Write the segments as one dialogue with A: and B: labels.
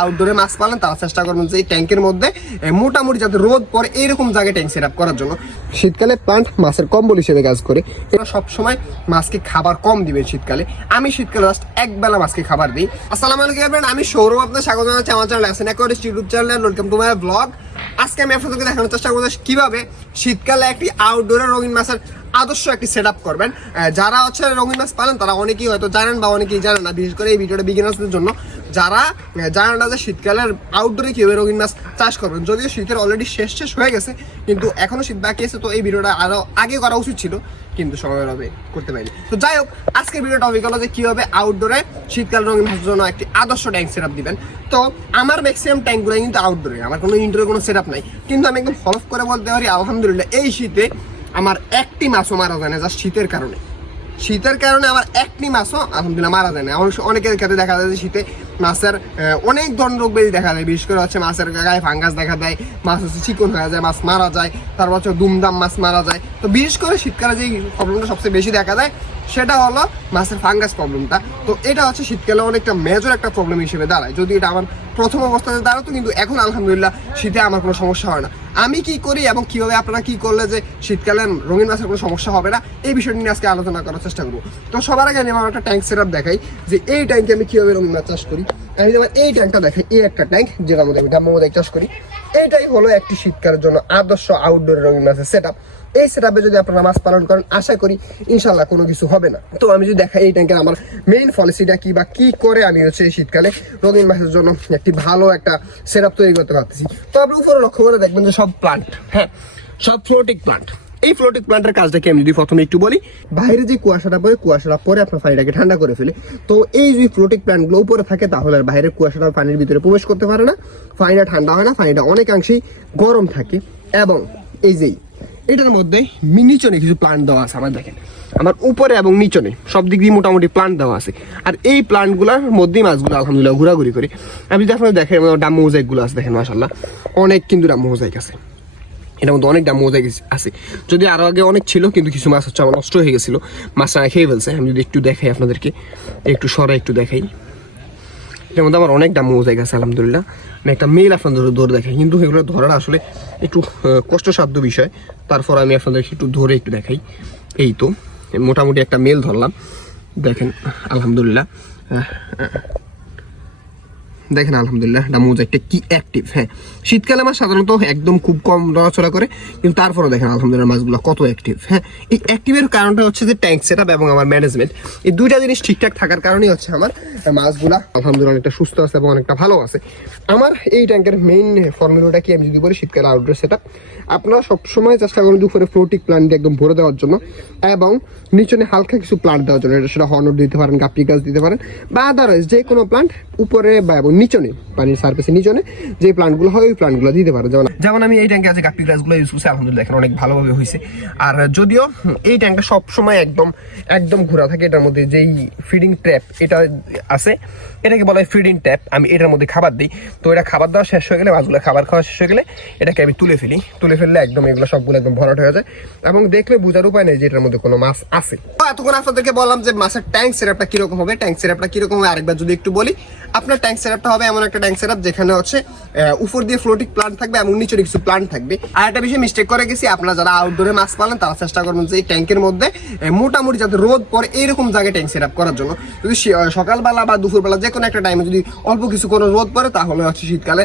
A: আউটডোরে মাছ পালেন, তারা চেষ্টা করবেন যে এই ট্যাঙ্কের মধ্যে মোটামুটি যাতে রোদ পড়ে এইরকম জায়গায় ট্যাঙ্ক সেট করার জন্য। শীতকালে প্লান্ট মাছের কম্বল হিসেবে কাজ করে। এরা সবসময় মাছকে খাবার কম দিবেন শীতকালে। আমি শীতকালে জাস্ট এক বেলা মাছকে খাবার দিই। আসসালামু আলাইকুম আমি সৌরভ আপনার স্বাগত জানাচ্ছি আমার channel অ্যাসেন aquarist YouTube channel welcome to my blog আজকে আমি আপনাদেরকে দেখানোর চেষ্টা করব কীভাবে শীতকালে একটি আউটডোরে রঙিন মাছের আদর্শ একটি সেট করবেন। যারা হচ্ছে রঙিন মাছ পালেন, তারা অনেকেই হয়তো জানেন বা অনেকেই জানেন না, বিশেষ করে এই ভিডিওটা বিগিনার্সদের জন্য। যারা জানে না যে শীতকালের আউটডোরে কীভাবে রঙিন মাছ চাষ করবেন। যদিও শীতের অলরেডি শেষ শেষ হয়ে গেছে, কিন্তু এখনও শীত বাকি আছে, তো এই ভিডিওটা আরও আগে করা উচিত ছিল, কিন্তু সময়ের হবে, করতে পারিনি। তো যাই হোক, আজকের ভিডিও টপিক হলো যে কীভাবে আউটডোরে শীতকাল রঙিন মাছের জন্য একটি আদর্শ ট্যাঙ্ক সেট দিবেন। তো আমার ম্যাক্সিমাম ট্যাঙ্কগুলো কিন্তু আউটডোরে আমার কোনো ইনডোরে কোনো সেট নাই। কিন্তু আমি একদম ফলো করে বলতে পারি, আলহামদুলিল্লাহ, এই শীতে আমার একটি মাছও মারা যায় না যা শীতের কারণে। শীতের কারণে আমার একটি মাছও আলহামদুলিল্লাহ মারা যায় না। অনেক অনেকের ক্ষেত্রে দেখা যায় যে শীতে মাছের অনেক ধরনের বেশি দেখা যায়। বিশেষ করে হচ্ছে মাছের গায়ে ফাঙ্গাস দেখা দেয়, মাছ হচ্ছে চিকন হয়ে যায়, মাছ মারা যায়, তারপর হচ্ছে দুমদাম মাছ মারা যায়। তো বিশেষ করে শীতকালে যে প্রবলেমটা সবচেয়ে বেশি দেখা যায় সেটা হলো মাছের ফাঙ্গাস প্রবলেমটা তো এটা হচ্ছে শীতকালে অনেকটা মেজর একটা প্রবলেম হিসেবে দাঁড়ায়। যদি এটা আমার প্রথম অবস্থাতে দাঁড়াতো, কিন্তু এখন আলহামদুলিল্লাহ শীতে আমার কোনো সমস্যা হয় না। আমি কি করি এবং কীভাবে আপনারা কি করলে যে শীতকালে রঙিন মাছের কোনো সমস্যা হবে না, এই বিষয়টি নিয়ে আজকে আলোচনা করার চেষ্টা করব। তো সবার আগে আমি আমার একটা ট্যাঙ্ক সেট দেখাই যে এই ট্যাঙ্কে আমি কীভাবে রঙিন মাছ চাষ করি। আমি যেমন এই ট্যাঙ্কটা দেখাই। এই একটা ট্যাঙ্ক যেটা মধ্যে আমি ডাম্মো চাষ করি। এইটাই হলো একটি শীতকালের জন্য আদর্শ আউটডোর রঙিন মাছের সেট এই সেট যদি আপনারা মাছ পালন করেন, আশা করি ইনশাল্লাহ কোনো কিছু হবে না। তো আমি যদি দেখাই এই ট্যাঙ্কের আমার মেইন পলিসিটা কি বা কি করে আমি হচ্ছে এই শীতকালে রঙিন মাছের জন্য একটি ভালো একটা সেট তৈরি করতে পারতেছি। তো আপনি উপরে লক্ষ্য করে দেখবেন যে সব প্লান্ট হ্যাঁ সব ফ্লোটিক প্লান্ট এই ফ্লোটিক প্লান্টের কাজটা কি আমি যদি প্রথমে একটু বলি, বাইরে যে কুয়াশাটা পরে কুয়াশাটা পরে আপনার পানিটাকে ঠান্ডা করে ফেলে। তো এই যদি ফ্লোটিক প্লান্টগুলো উপরে থাকে, তাহলে আর বাইরের কুয়াশাটা পানির ভিতরে প্রবেশ করতে পারে না। পানিটা ঠান্ডা হয় না, পানিটা অনেকাংশেই গরম থাকে। এবং এই যেই এটার মধ্যে নিচনে কিছু প্লান্ট দেওয়া আছে, আমার দেখেন। আমার উপরে এবং নিচনে সব দিক দিয়ে মোটামুটি প্লান্ট দেওয়া আছে। আর এই প্লান্টগুলোর মধ্যেই মাছগুলো আলহামদুলিল্লাহ ঘোরাঘুরি করে। আমি যদি আপনারা দেখেন ডাম্মো মোজাইকগুলো আছে, দেখেন মাসাল্লাহ অনেক কিন্তু ডাম্মো মোজাইক আছে। এটার মধ্যে অনেক ডাম্মো মোজাইক আছে। যদি আরও আগে অনেক ছিল, কিন্তু কিছু মাছ হচ্ছে আমার নষ্ট হয়ে গেছিল। মাছটা খেয়ে ফেলছে। আমি যদি একটু দেখাই আপনাদেরকে, একটু সরা একটু দেখাই। এটার মধ্যে আমার অনেক দাম জায়গা আছে আলহামদুলিল্লাহ। আমি একটা মেল আপনাদের ধরে দেখাই, কিন্তু এগুলো ধরার আসলে একটু কষ্টসাধ্য বিষয়। তারপর আমি আপনাদের একটু ধরে একটু দেখাই। এই তো, মোটামুটি একটা মেল ধরলাম। দেখেন, আলহামদুলিল্লাহ। দেখেন, আলহামদুলিল্লাহ এটা মোজাইকটা কি অ্যাক্টিভ হ্যাঁ। শীতকালে মাছ সাধারণত একদম খুব কম নড়াচড়া করে, কিন্তু তারপরে দেখেন, আলহামদুলিল্লাহ, মাছগুলো কত অ্যাক্টিভ হ্যাঁ। এই অ্যাক্টিভের কারণটা হচ্ছে যে ট্যাঙ্ক সেট এবং আমার ম্যানেজমেন্ট এই দুইটা জিনিস ঠিকঠাক থাকার কারণেই হচ্ছে আমার মাছগুলা আলহামদুলিল্লাহ অনেকটা সুস্থ আছে এবং অনেকটা ভালো আছে। আমার এই ট্যাঙ্কের মেইন ফর্মুলাটা কি আমি যদি বলি, শীতকালে আউটডোর সেট আপ আপনারা সবসময় চেষ্টা করুন দুপুরে ফ্লোটিক প্লান্ট একদম ভরে দেওয়ার জন্য এবং নিচনে হালকা কিছু প্লান্ট দেওয়ার জন্য এটা সেটা হর্নর দিতে পারেন, গাপ্পি গাছ দিতে পারেন, বা আদারওয়াইজ যে কোনো প্লান্ট উপরে বা এবং নিচনে, পানির সার্ফেসে নিচনে, যে প্লান্টগুলো হয়, ওই প্লান্টগুলো দিতে পারেন যেমন যেমন আমি এই ট্যাঙ্কে আছে গাপ্পি গাছগুলো ইউজ করছি, আলহামদুলিল্লাহ এখন অনেক ভালোভাবে হয়েছে। আর যদিও এই ট্যাঙ্কটা সবসময় একদম একদম ঘোরা থাকে, এটার মধ্যে যেই ফিডিং ট্যাপ এটা আছে, এটাকে বলা হয় ফিডিং ট্যাপ আমি এটার মধ্যে খাবার দিই। তো এটা খাবার দেওয়া শেষ হয়ে গেলে, মাছগুলো খাবার খাওয়া শেষ হয়ে গেলে, এটাকে আমি তুলে ফেলি। তুলে ফেললে একদম এগুলো সবগুলো একদম ভরাট হয়ে যায়। এবং দেখলে বোঝার উপায় নেই যে এটার মধ্যে কোনো মাছ আছে। এতক্ষণ আপনাদেরকে বললাম যে মাছের ট্যাঙ্ক সেটআপটা কীরকম হবে ট্যাঙ্ক সেটআপটা কীরকম হবে, আরেকবার যদি একটু বলি, আপনার ট্যাঙ্ক সেটআপটা হবে এমন একটা ট্যাঙ্ক সেটআপ যেখানে হচ্ছে উপর দিয়ে ফ্লোটিক প্লান্ট থাকবে এবং নিচে কিছু প্লান্ট থাকবে। আর একটা বিষয় মিস্টেক করে গেছি, আপনারা যারা আউটডোরে মাছ পালেন, তারা চেষ্টা করবেন যে এই ট্যাঙ্কের মধ্যে মোটামুটি যাতে রোদ পড়ে এইরকম জায়গায় ট্যাঙ্ক সেটআপ করার জন্য। যদি সকালবেলা বা দুপুরবেলা যে কোনো একটা টাইমে যদি অল্প কিছু কোনো রোদ পড়ে, তাহলে হচ্ছে শীতকালে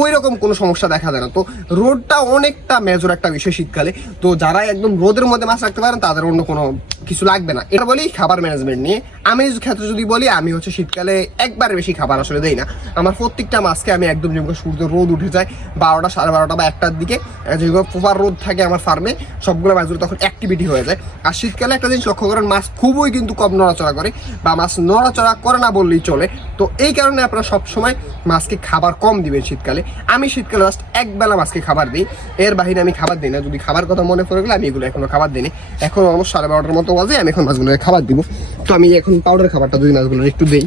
A: ওই রকম কোনো সমস্যা দেখা যায় না। তো রোদটা অনেকটা মেজর একটা বিষয় শীতকালে। তো যারা একদম রোদের মধ্যে মাছ রাখতে পারেন, তাদের অন্য কোনো কিছু লাগবে না। এটা বলি খাবার ম্যানেজমেন্ট নিয়ে। আমি ক্ষেত্রে যদি বলি, আমি হচ্ছে শীতকালে একবার বেশি খাবার আসলে দেই না। আমার প্রত্যেকটা মাছকে আমি একদম যেমন সূর্য রোদ উঠে যায়, বারোটা সাড়ে বারোটা বা একটার দিকে যেগুলো প্রপার রোদ থাকে আমার ফার্মে সবগুলো মাছগুলো তখন অ্যাক্টিভিটি হয়ে যায়। আর শীতকালে একটা জিনিস লক্ষ্য করেন, মাছ খুবই কিন্তু কম নড়াচড়া করে, বা মাছ নড়াচড়া করে না বললেই চলে তো এই কারণে আপনারা সবসময় মাছকে খাবার কম দিবেন শীতকালে। আমি শীতকালে জাস্ট একবেলা মাছকে খাবার দিই। এর বাহিরে আমি খাবার দিই না। যদি খাবার কথা মনে পড়ে গেলে, আমি এগুলো এখনও খাবার দিই এখন অলমোস্ট সাড়ে বারোটার মতো বাজে, আমি এখন মাছগুলোকে খাবার দিব। তো আমি এখন পাউডার খাবারটা দুই মাছগুলো একটু দিই।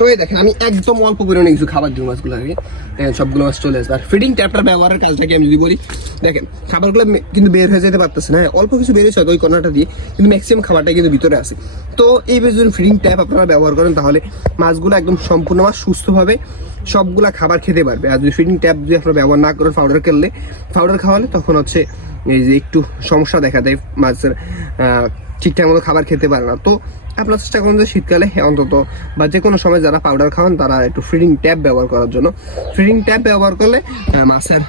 A: তো এই দেখেন আমি একদম অল্প পরিমাণে কিছু খাবার দিই মাছগুলো আগে। হ্যাঁ, সবগুলো মাছ চলে আসবে। আর ফিডিং ট্যাপটার ব্যবহারের কাজটাকে আমি যদি বলি দেখেন খাবারগুলো কিন্তু বের হয়ে যেতে পারতেছে না। হ্যাঁ, অল্প কিছু বেরিয়েছে হয়তো ওই কর্নারটা দিয়ে কিন্তু ম্যাক্সিমাম খাবারটা কিন্তু ভিতরে আছে। তো এই বেশ যদি ফিডিং ট্যাপ আপনারা ব্যবহার করেন তাহলে মাছগুলো একদম সম্পূর্ণ মাছ সুস্থভাবে সবগুলা খাবার খেতে পারবে। আর যদি ফিডিং ট্যাপ যদি আপনারা ব্যবহার না করেন পাউডার খেললে পাউডার খাওয়ালে তখন হচ্ছে এই যে একটু সমস্যা দেখা দেয় মাছের ঠিকঠাক মতো খাবার খেতে পারে না। তো আপনার চেষ্টা করুন যে শীতকালে অন্তত বা যে কোনো সময় যারা পাউডার খাওয়ান, তারা একটু ফিডিং ট্যাপ ব্যবহার করার জন্য। ফিডিং ট্যাপ ব্যবহার করলে মাছের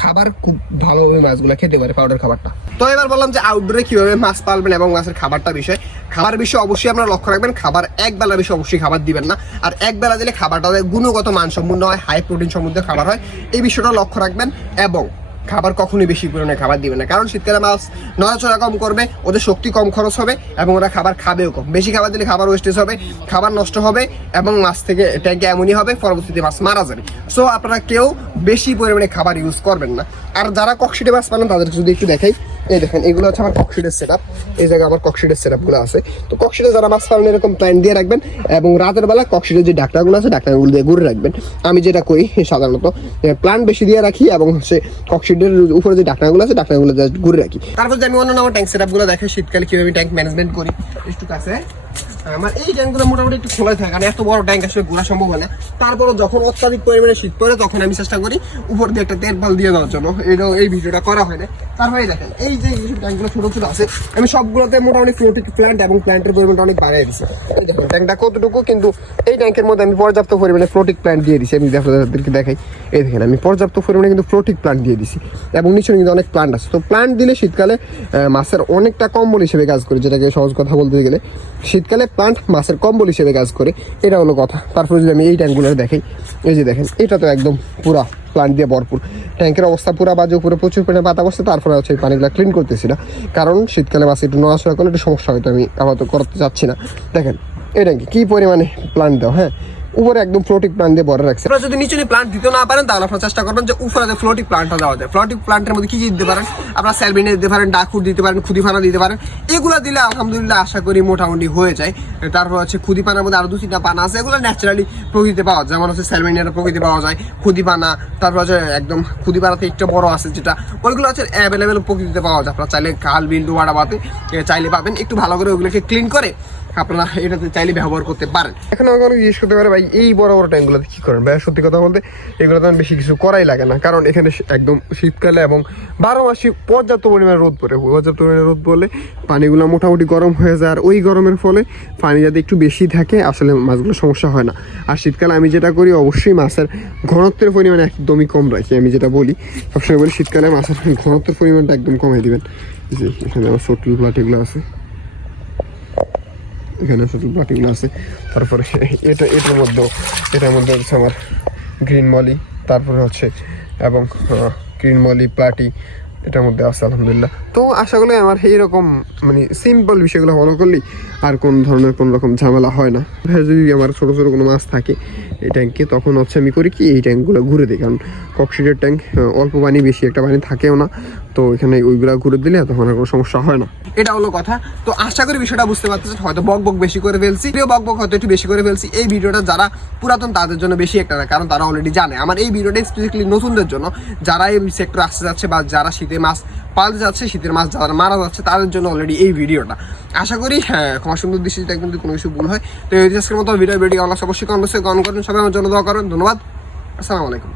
A: খাবার খুব ভালোভাবে মাছগুলো খেতে পারে পাউডার খাবারটা। তো এবার বললাম যে আউটডোরে কীভাবে মাছ পালবেন এবং মাছের খাবারটা বিষয়। খাবার বিষয়ে অবশ্যই আপনারা লক্ষ্য রাখবেন, খাবার এক বেলা বিষয়ে অবশ্যই খাবার দিবেন না। আর এক বেলা দিলে খাবারটা গুণগত মানসম্পন্ন হয় হাই প্রোটিন সমৃদ্ধ খাবার হয়। এই বিষয়টা লক্ষ্য রাখবেন এবং খাবার কখনোই বেশি পরিমাণে খাবার দিবে না। কারণ শীতকালে মাছ নড়াচড়া কম করবে, ওদের শক্তি কম খরচ হবে এবং ওরা খাবার খাবেও কম। বেশি খাবার দিলে খাবার ওয়েস্টেজ হবে, খাবার নষ্ট হবে এবং মাছ থেকে ট্যাঙ্কে এমনই হবে, পরবর্তীতে মাছ মারা যাবে। সো আপনারা কেউ বেশি পরিমাণে খাবার ইউজ করবেন না। আর যারা ককশিটে মাছ পান তাদেরকে যদি একটু দেখাই। এই দেখেন, এগুলো হচ্ছে আমার ককশিটের সেট আপ এই জায়গায় আমার ককশিটের সেটগুলো আছে। তো ককশিটে যারা মাছ পালন এরকম প্ল্যান দিয়ে রাখবেন এবং রাতের বেলা ককশিটের যে ডাক্তারগুলো আছে ডাক্তারগুলো দিয়ে ঘুরে রাখবেন। আমি যেটা করি, সাধারণত প্ল্যান বেশি দিয়ে রাখি এবং হচ্ছে ককশিটের উপরে যে ডাক্তারগুলো আছে ডাক্তারগুলো ঘুরে রাখি। তারপর আমি অন্য আমার ট্যাঙ্ক সেটগুলো দেখে শীতকালে কীভাবে ট্যাঙ্ক ম্যানেজমেন্ট করি, একটু কাছে। আমার এই ট্যাঙ্কগুলো মোটামুটি একটু খোলাই থাকে, কারণ এত বড় ট্যাঙ্ক আসলে ঘোরা সম্ভব হয় না। তারপরে যখন অত্যাধিক পরিমাণে শীত পড়ে, তখন আমি চেষ্টা করি উপর দিয়ে একটা তেরপাল দিয়ে দেওয়ার জন্য। এটা এই ভিডিওটা করা হয় না। তারপরে দেখেন, এই যে ট্যাঙ্কগুলো ছোট ছোট আছে, আমি সবগুলোতে মোটামুটি ফ্লোটিক প্ল্যান্ট এবং প্ল্যান্টের পরিমাণটা অনেক বাড়িয়ে দিচ্ছি দেখুন ট্যাঙ্কটা কতটুকু, কিন্তু এই ট্যাঙ্কের মধ্যে আমি পর্যাপ্ত পরিমাণে ফ্লোটিক প্ল্যান্ট দিয়ে দিছি। আমি আপনাদেরকে দেখাই। এই দেখেন, আমি পর্যাপ্ত পরিমাণে কিন্তু ফ্লোটিক প্ল্যান্ট দিয়ে দিছি। এবং নিচে কিন্তু অনেক প্ল্যান্ট আছে। তো প্ল্যান্ট দিলে শীতকালে মাছের অনেকটা কম্বল হিসেবে কাজ করে, যেটাকে সহজ কথা বলতে গেলে। শীতকালে প্ল্যান্ট মাছের কম্বল হিসেবে কাজ করে, এটা হলো কথা। তারপর যদি আমি এই ট্যাঙ্কগুলো দেখাই, এই যে দেখেন, এটা তো একদম পুরা প্লান্ট দিয়ে ভরপুর। ট্যাঙ্কের অবস্থা পুরা বাজে, উপরে প্রচুর পরিমাণে পাতা বসছে, তারপরে হচ্ছে পানিগুলো ক্লিন করতেছি না। কারণ শীতকালে মাছ একটু নড়াচড়া করলে একটু সমস্যা হয়তো আমি আপাতত করতে চাচ্ছি না। দেখেন, এই ট্যাঙ্কে কী পরিমাণে প্লান্ট দাও হ্যাঁ? উপরে একদম ফ্লোটিক প্ল্যান্ট দিয়ে ভরে রাখছে। আপনারা যদি নিচে প্ল্যান্ট দিতে না পারেন, তাহলে আপনারা চেষ্টা করবেন যে উপরে যে ফ্লোটিক প্ল্যান্টটা দেওয়া যায়। ফ্লোটিক প্ল্যান্টের মধ্যে কি দিতে পারেন? আপনারা স্যালবিনে দিতে পারেন ডাকুর দিতে পারেন খুদিফানা দিতে পারেন। এগুলো দিলে আলহামদুলিল্লাহ আশা করি মোটামুটি হয়ে যায়। তারপর হচ্ছে খুদিপানার মধ্যে আরও দু তিনটা পানা আছে, এগুলো ন্যাচারালি প্রকৃতিতে পাওয়া যায়। যেমন হচ্ছে স্যালমিনিয়ার প্রকৃতি পাওয়া যায় খুদিপানা তারপর হচ্ছে একদম খুদিপানাতে একটু বড় আছে যেটা, ওইগুলো হচ্ছে অ্যাভেলেবেল প্রকৃতিতে পাওয়া যায়। আপনারা চাইলে খাল, বিল ডোবাডাবাতে চাইলে পাবেন। একটু ভালো করে ওগুলোকে ক্লিন করে আপনারা এটাতে চাইলে ব্যবহার করতে পারেন। এখন আমাকে অনেক জিজ্ঞেস করতে পারে, ভাই, এই বড় বড় ট্যাঙ্কগুলোতে কি করেন? ভাই সত্যি কথা বলতে এগুলো তো বেশি কিছু করাই লাগে না। কারণ এখানে একদম শীতকালে এবং বারো মাসে পর্যাপ্ত পরিমাণে রোদ পড়ে। পর্যাপ্ত পরিমাণে রোদ পড়লে পানিগুলো মোটামুটি গরম হয়ে যায়। আর ওই গরমের ফলে পানি যাতে একটু বেশি থাকে, আসলে মাছগুলো সমস্যা হয় না। আর শীতকালে আমি যেটা করি, অবশ্যই মাছের ঘনত্বের পরিমাণ একদমই কম রাখি। আমি যেটা বলি, সবসময় বলি, শীতকালে মাছের ঘনত্বের পরিমাণটা একদম কমাই দিবেন। যে এখানে আমার ছোট্ট প্লাটিগুলো আছে। এখানে শুধু প্লাটিগুলো আছে। তারপরে এটা, এটার মধ্যেও, এটার মধ্যে হচ্ছে আমার গ্রিন মলি তারপরে হচ্ছে এবং গ্রিন মলি প্লাটি এটার মধ্যে আছে, আলহামদুলিল্লাহ। তো আশা করি আমার এইরকম মানে সিম্পল বিষয়গুলো ফলো করলেই আর কোন ধরনের কোনো রকম ঝামেলা হয় না। যদি আমার ছোটো ছোটো কোনো মাছ থাকে, এই ট্যাঙ্কে তখন হচ্ছে আমি করি কি, এই ট্যাঙ্কগুলো ঘুরে দিই। কারণ কক্সিডের ট্যাঙ্ক অল্প পানি, বেশি একটা পানি থাকেও না। তো এখানে ওইগুলো ঘুরে দিলে তখন আর কোনো সমস্যা হয় না। এটা হলো কথা। তো আশা করি বিষয়টা বুঝতে পারতেছেন। হয়তো বক বক বেশি করে ফেলছি। প্রিয় বক বক হয়তো একটু বেশি করে ফেলছি। এই ভিডিওটা যারা পুরাতন, তাদের জন্য বেশি একটা না, কারণ তারা অলরেডি জানে। আমার এই ভিডিওটা স্পেসিফিকলি নতুনদের জন্য। যারা এই সেক্টর আসতে যাচ্ছে বা যারা শীতে মাছ পালতে যাচ্ছে, শীতের মাছ যারা মারা যাচ্ছে, তাদের জন্য অলরেডি এই ভিডিওটা। আশা করি হ্যাঁ ক্ষমা সুন্দর দৃষ্টিতে কিন্তু কোনো কিছু ভুল হয়। তো এই আজকের মতো, ভিডিও ভিডিও অবশ্যই কমেন্টসে গণ করেন সবাই আমার জন্য দোয়া করেন ধন্যবাদ। আসসালামু আলাইকুম।